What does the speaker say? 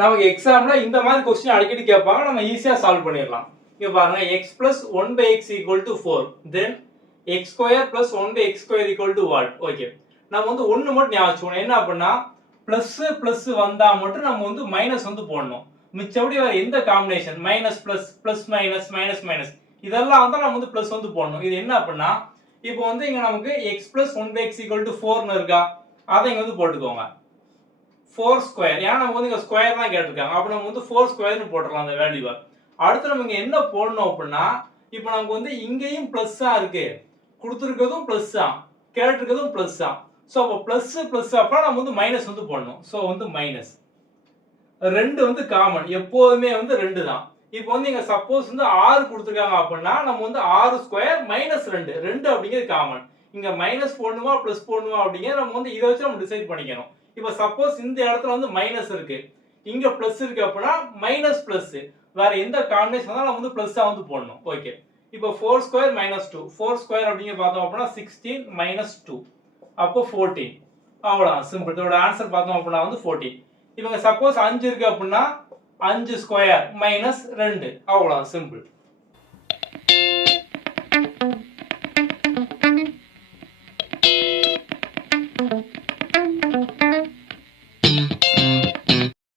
நமக்கு எக்ஸாம்ல இந்த மாதிரி கொஸ்டின் அடிக்கடி கேட்பாங்க, நம்ம ஈஸியா சால்வ் பண்ணிடலாம். இங்க பாருங்க, x plus 1 by x equal to 4, then x square plus 1 by x square equal to what? Okay, நம்ம வந்து ஒண்ணு மட்டும் ஞாபகம் வச்சுக்கணும். என்ன அப்படின்னா பிளஸ் பிளஸ் வந்தா மட்டும் நம்ம வந்து மைனஸ் வந்து போடணும். மிச்சபடி வேற எந்த combination minus plus plus minus minus minus இதெல்லாம் வந்தா நம்ம வந்து பிளஸ் வந்து போடணும். இது என்ன அப்படின்னா இப்போ வந்து இங்க நமக்கு x plus 1 by x equal to 4ன்னு இருக்கா, அதை இங்க வந்து போட்டுக்கோங்க. 4 ஸ்கொயர், ஏன்னா நம்ம வந்து இங்க ஸ்கொயர் தான் கேட்டிருக்காங்க, அப்ப நம்ம வந்து 4 ஸ்கொயர்னு போட்டுறலாம் அந்த வேல்யூவை. அடுத்து நம்ம இங்க என்ன போடணும் அப்படின்னா, இப்போ நமக்கு வந்து இங்கேயும் பிளஸ்ஸா இருக்கு, கொடுத்துருக்கிறதும் பிளஸ்ஸா, கேட்டிருக்கிறதும் பிளஸ்ஸா. ஸோ அப்போ பிளஸ் பிளஸ் அப்போ நம்ம வந்து மைனஸ் வந்து போடணும். ஸோ வந்து மைனஸ். ரெண்டு வந்து காமன், எப்போதுமே வந்து ரெண்டு தான். இப்போ வந்து இங்க சப்போஸ் வந்து 6 கொடுத்துருக்காங்க அப்படின்னா நம்ம வந்து 6 ஸ்கொயர் மைனஸ் 2, 2 அப்படிங்கிறது காமன். இங்க மைனஸ் போடணுமா பிளஸ் போடணுமா அப்படிங்கிறது நம்ம வந்து இதை வச்சு நம்ம டிசைட் பண்ணிக்கணும். இப்போ சப்போஸ் இந்த இடத்துல வந்து மைனஸ் இருக்கு, இங்க பிளஸ் இருக்கு அப்படின்னா மைனஸ் பிளஸ், வேற எந்த காம்பினேஷன் தான் நம்ம வந்து பிளஸ்ஸா வந்து போடணும். ஓகே, இப்போ 4 ஸ்கொயர் மைனஸ் 2, 4 ஸ்கொயர் அப்படிங்க பார்த்தோம் அப்படின்னா 16 மைனஸ் 2, அப்போ 14. அவ்வளோதான், சிம்பிள். இதோட ஆன்சர் பார்த்தோம் அப்படின்னா வந்து 14. இவங்க சப்போஸ் 5 இருக்கு அப்படின்னா 5 ஸ்கொயர் மைனஸ் 2, அவ்வளோதான், சிம்பிள்.